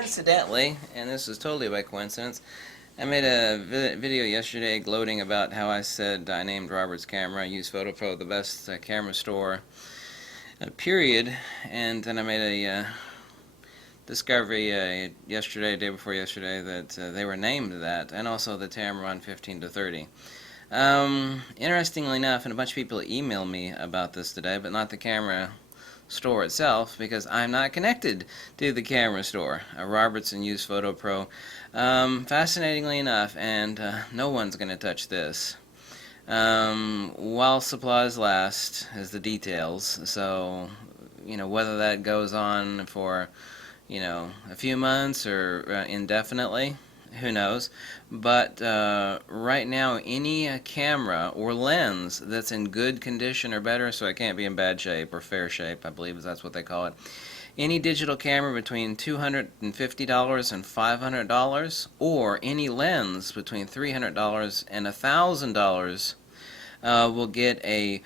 coincidentally, and this is totally by coincidence, I made a video yesterday gloating about how I said I named Robert's camera, use PhotoPro, the best camera store, period. And then I made a discovery yesterday, day before yesterday, that they were named that, and also the Tamron 15 to 30. Interestingly enough, and a bunch of people emailed me about this today, but not the camera store itself, because I'm not connected to the camera store. Robertson Use Photo Pro. Fascinatingly enough, and no one's going to touch this. While supplies last is the details. So, whether that goes on for, a few months or indefinitely, who knows. But right now, any camera or lens that's in good condition or better, so it can't be in bad shape or fair shape, I believe that's what they call it. Any digital camera between $250 and $500, or any lens between $300 and $1,000 will get a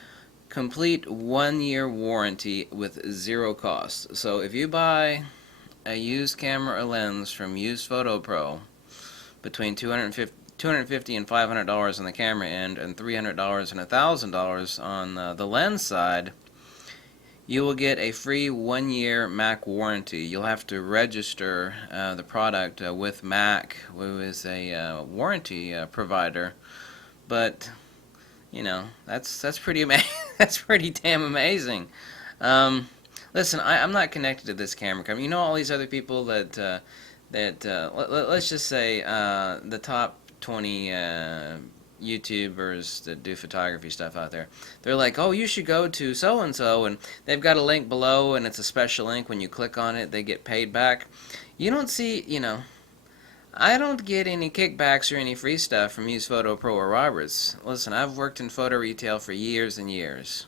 complete 1-year warranty with zero cost. So if you buy a used camera or lens from Used Photo Pro between $250 and $500 on the camera end and $300 and $1,000 on the lens side, you will get a free 1-year Mac warranty. You'll have to register the product with Mac, who is a warranty provider. But that's pretty that's pretty damn amazing. Listen, I'm not connected to this camera company. All these other people that let's just say the top 20 YouTubers that do photography stuff out there. They're like, oh, you should go to so-and-so, and they've got a link below, and it's a special link. When you click on it, they get paid back. You don't see, I don't get any kickbacks or any free stuff from Use Photo Pro or Roberts. Listen, I've worked in photo retail for years and years.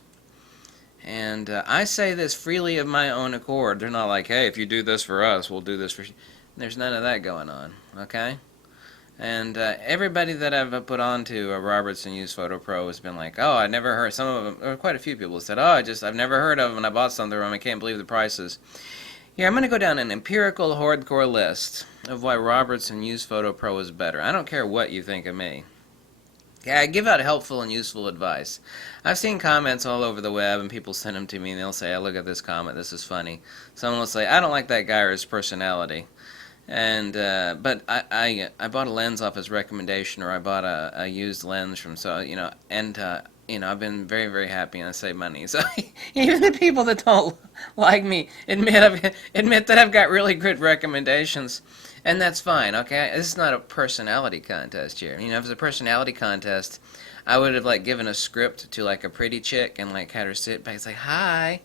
And I say this freely of my own accord. They're not like, hey, if you do this for us, we'll do this for you. There's none of that going on, okay? And everybody that I've put on to Robertson Use Photo Pro has been like, oh, I never heard. Some of them, or quite a few people said, oh, I've never heard of them, and I bought something from them. I can't believe the prices. Here, I'm going to go down an empirical hardcore list of why Robertson Use Photo Pro is better. I don't care what you think of me. Yeah, I give out helpful and useful advice. I've seen comments all over the web, and people send them to me, and they'll say, oh, look at this comment, this is funny. Someone will say, I don't like that guy or his personality. And but I bought a lens off his recommendation, or I bought a used lens from I've been very, very happy, and I save money. So even the people that don't like me admit that I've got really good recommendations, and that's fine. Okay, this is not a personality contest here. If it was a personality contest, I would have given a script to a pretty chick and had her sit back and say hi.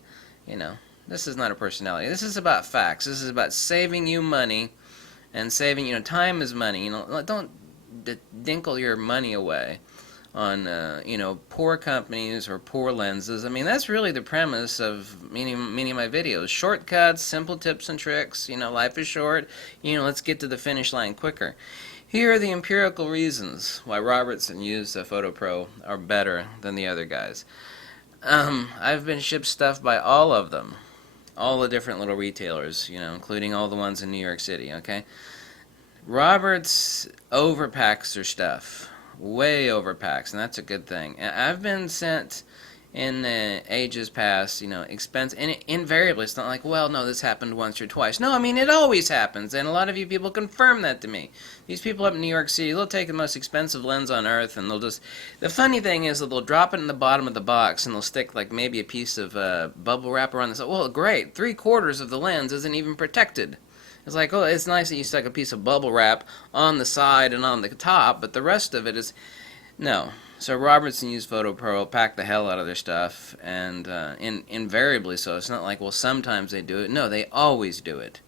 This is not a personality. This is about facts. This is about saving you money. And saving, time is money. Don't dinkle your money away on, poor companies or poor lenses. I mean, that's really the premise of many of my videos. Shortcuts, simple tips and tricks. Life is short. Let's get to the finish line quicker. Here are the empirical reasons why Robertson Use Photo Pro are better than the other guys. I've been shipped stuff by all of them. All the different little retailers, including all the ones in New York City, okay? Roberts overpacks their stuff. Way overpacks, and that's a good thing. I've been sent in ages past, expense, and invariably it's not like, well, no, this happened once or twice. No, I mean, it always happens, and a lot of you people confirm that to me. These people up in New York City, they'll take the most expensive lens on earth, and the funny thing is that they'll drop it in the bottom of the box, and they'll stick maybe a piece of bubble wrap around this. Well, great, 3/4 of the lens isn't even protected. It's like, oh, it's nice that you stuck a piece of bubble wrap on the side and on the top, but the rest of it is, no. So Robertson Use Photo Pro pack the hell out of their stuff, and invariably so. It's not like, well, sometimes they do it. No, they always do it.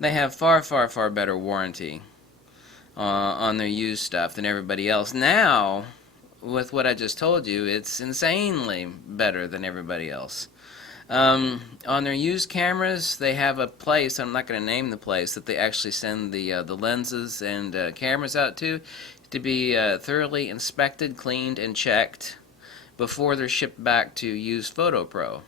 They have far, far, far better warranty on their used stuff than everybody else. Now, with what I just told you, it's insanely better than everybody else. On their used cameras, they have a place, I'm not going to name the place, that they actually send the lenses and cameras out to be thoroughly inspected, cleaned, and checked before they're shipped back to Use Photo Pro.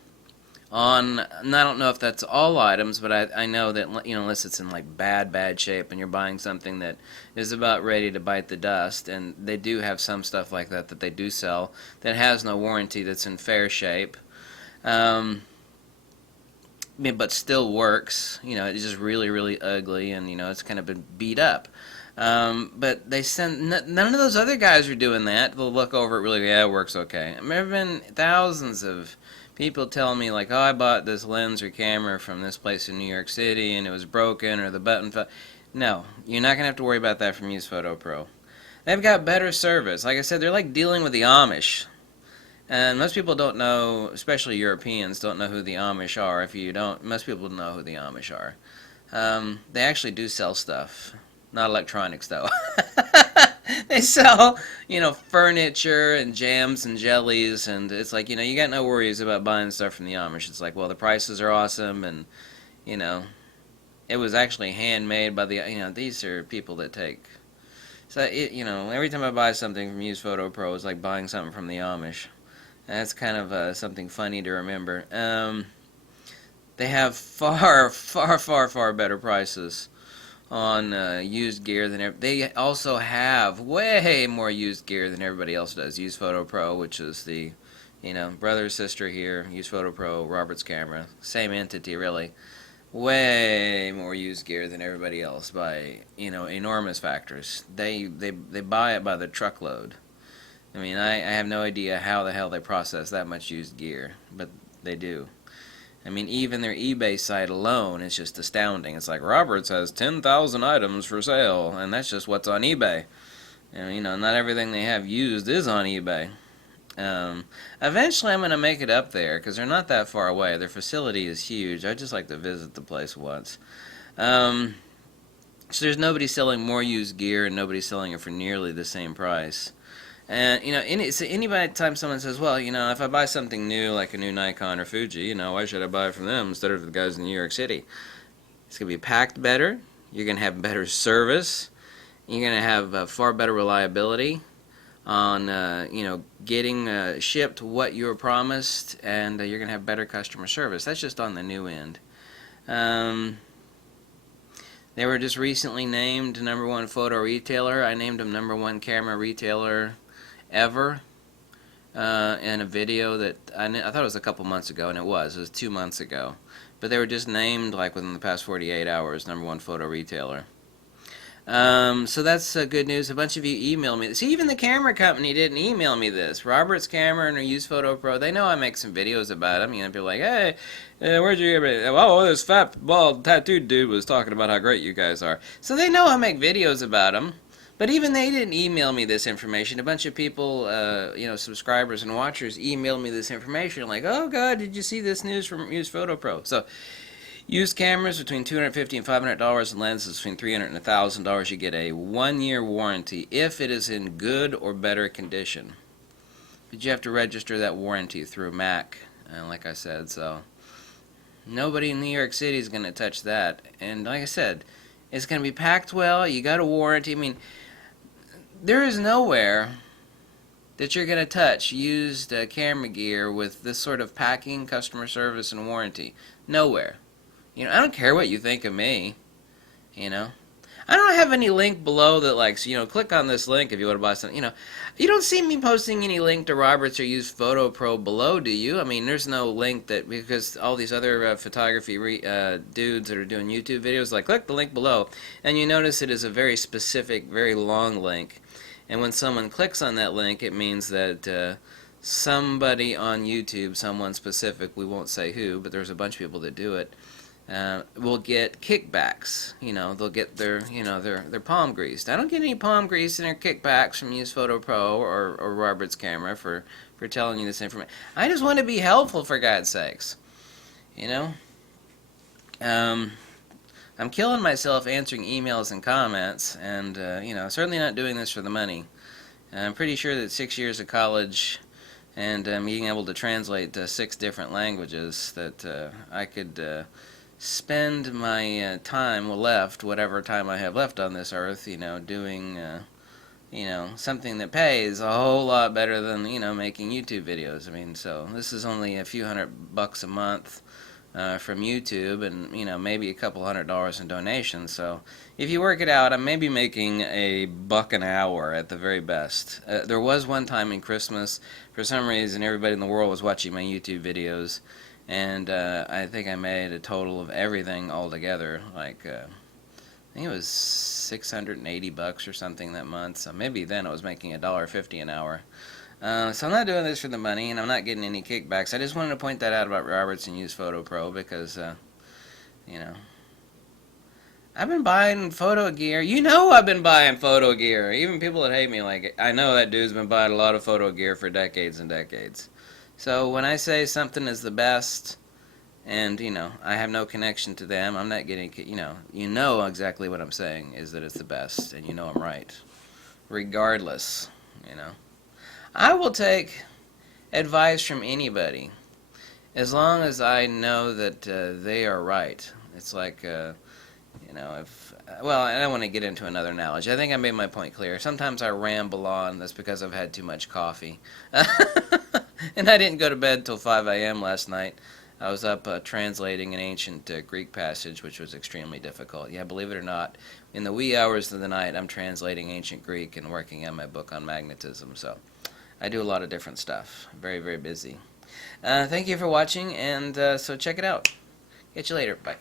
on, and I don't know if that's all items, but I know that, unless it's in like bad shape and you're buying something that is about ready to bite the dust, and they do have some stuff like that that they do sell that has no warranty, that's in fair shape, um, but still works. It's just really ugly, and it's kind of been beat up. But they send none of those other guys are doing that. They'll look over it, really, yeah, it works okay. There have been thousands of people telling me, like, oh, I bought this lens or camera from this place in New York City and it was broken or the button fell. No, you're not gonna have to worry about that from Use Photo Pro. They've got better service. Like I said, they're like dealing with the Amish. And most people don't know, especially Europeans, don't know who the Amish are. If you don't, most people know who the Amish are. They actually do sell stuff. Not electronics, though. They sell, furniture and jams and jellies, and it's like, you got no worries about buying stuff from the Amish. It's like, well, the prices are awesome, and, you know, it was actually handmade by these are people that take. So, every time I buy something from Use Photo Pro, it's like buying something from the Amish. That's kind of something funny to remember. They have far better prices on used gear than they also have way more used gear than everybody else does. Use Photo Pro, which is the brother sister here. Use Photo Pro, Roberts Camera, same entity really. Way more used gear than everybody else by enormous factors. They buy it by the truckload. I mean, I have no idea how the hell they process that much used gear, but they do. I mean, even their eBay site alone is just astounding. It's like, Roberts has 10,000 items for sale, and that's just what's on eBay. And, not everything they have used is on eBay. Eventually I'm going to make it up there, because they're not that far away. Their facility is huge. I'd just like to visit the place once. So there's nobody selling more used gear, and nobody selling it for nearly the same price. And, anybody time someone says, well, if I buy something new, like a new Nikon or Fuji, why should I buy it from them instead of the guys in New York City? It's going to be packed better. You're going to have better service. You're going to have far better reliability on, getting shipped what you were promised, and you're going to have better customer service. That's just on the new end. They were just recently named #1 photo retailer. I named them #1 camera retailer ever in a video that I thought it was a couple months ago, and it was 2 months ago, but they were just named like within the past 48 hours #1 photo retailer. So that's good news. A bunch of you emailed me. See, even the camera company didn't email me this. Roberts Camera and Use Photo Pro, they know I make some videos about them. People like, hey, where'd you get it? Oh, this fat, bald, tattooed dude was talking about how great you guys are. So they know I make videos about them. But even they didn't email me this information. A bunch of people, subscribers and watchers emailed me this information. Like, oh, God, did you see this news from Use Photo Pro? So, used cameras between $250 and $500, and lenses between $300 and $1,000. You get a 1-year warranty if it is in good or better condition. But you have to register that warranty through MAC, like I said. So nobody in New York City is going to touch that. And like I said, it's going to be packed well. You got a warranty. I mean, there is nowhere that you're going to touch used camera gear with this sort of packing, customer service, and warranty. Nowhere. I don't care what you think of me. I don't have any link below that, like, click on this link if you want to buy something. You don't see me posting any link to Roberts or Use Photo Pro below, do you? I mean, there's no link that, because all these other photography dudes that are doing YouTube videos, like, click the link below, and you notice it is a very specific, very long link. And when someone clicks on that link, it means that somebody on YouTube, someone specific, we won't say who, but there's a bunch of people that do it, will get kickbacks. They'll get their palm greased. I don't get any palm grease and or kickbacks from Use Photo Pro or Roberts Camera for telling you this information. I just want to be helpful, for God's sakes. I'm killing myself answering emails and comments, and certainly not doing this for the money. I'm pretty sure that 6 years of college and being able to translate 6 different languages, that I could spend my time left, whatever time I have left on this earth, doing something that pays a whole lot better than, making YouTube videos. I mean, so this is only a few $100 a month from YouTube, and maybe a couple $100 in donations. So if you work it out, I'm maybe making $1 an hour at the very best. There was one time in Christmas, for some reason, everybody in the world was watching my YouTube videos, and I think I made a total of everything all together, like I think it was $680 or something that month. So maybe then I was making $1.50 an hour. So I'm not doing this for the money, and I'm not getting any kickbacks. I just wanted to point that out about Robertson Use Photo Pro because, you know, I've been buying photo gear. I've been buying photo gear. Even people that hate me, like, I know that dude's been buying a lot of photo gear for decades and decades. So when I say something is the best, and, I have no connection to them, I'm not getting, you know exactly what I'm saying is that it's the best, and I'm right. Regardless, I will take advice from anybody as long as I know that they are right. It's like, well, I don't want to get into another analogy. I think I made my point clear. Sometimes I ramble on. That's because I've had too much coffee. And I didn't go to bed till 5 a.m. last night. I was up translating an ancient Greek passage, which was extremely difficult. Yeah, believe it or not, in the wee hours of the night, I'm translating ancient Greek and working on my book on magnetism. So I do a lot of different stuff. Very, very busy. Thank you for watching, and so check it out. Catch you later. Bye.